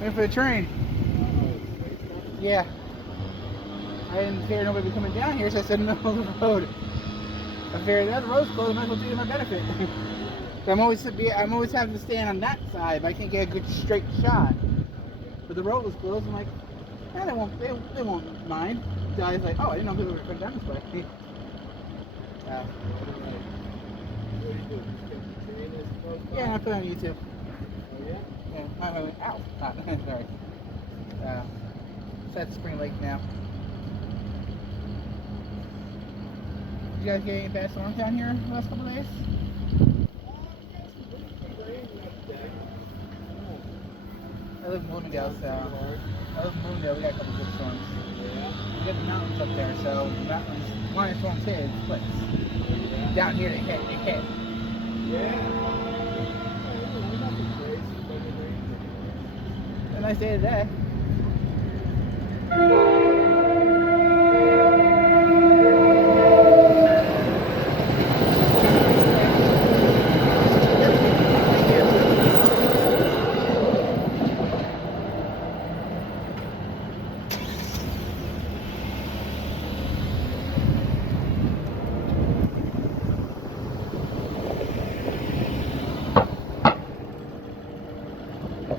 Waiting for the train. Yeah. I didn't care nobody was coming down here, so I said no on the road. I figured now the road's closed, I might as well do it to my benefit. So I'm always having to stand on that side, but I can't get a good straight shot. But the road was closed. I'm like, they won't mind. So I was like, oh, I didn't know people were coming down this way. Yeah, I put it on YouTube. Oh yeah? Yeah, ow, sorry. It's at Spring Lake now. Did you guys get any bad storms down here the last couple of days? I live in Bloomingdale, we got a couple good storms. Yeah. We got the mountains up there, so the mountains, one of the storms hit, it splits. Yeah. Down here, they hit. Yeah. Nothing crazy, but it rains. A nice day today.